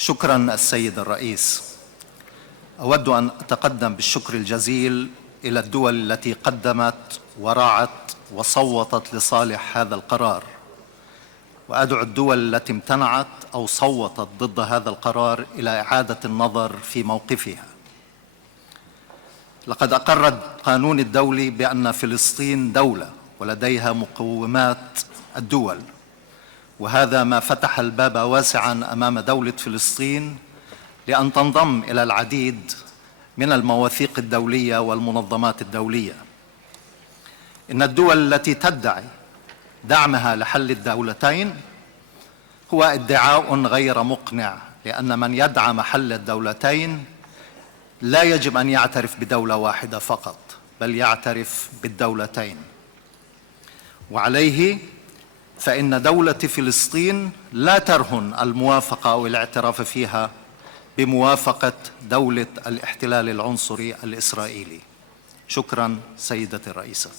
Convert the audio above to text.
شكرا السيد الرئيس. أود أن أتقدم بالشكر الجزيل إلى الدول التي قدمت وراعت وصوتت لصالح هذا القرار، وأدعو الدول التي امتنعت أو صوتت ضد هذا القرار إلى إعادة النظر في موقفها. لقد أقر القانون الدولي بأن فلسطين دولة ولديها مقومات الدول، وهذا ما فتح الباب واسعا أمام دولة فلسطين لأن تنضم إلى العديد من المواثيق الدولية والمنظمات الدولية. إن الدول التي تدعي دعمها لحل الدولتين هو ادعاء غير مقنع، لأن من يدعم حل الدولتين لا يجب أن يعترف بدولة واحدة فقط، بل يعترف بالدولتين. وعليه فإن دولة فلسطين لا ترهن الموافقة أو الاعتراف فيها بموافقة دولة الاحتلال العنصري الإسرائيلي. شكرا سيدتي الرئيسة.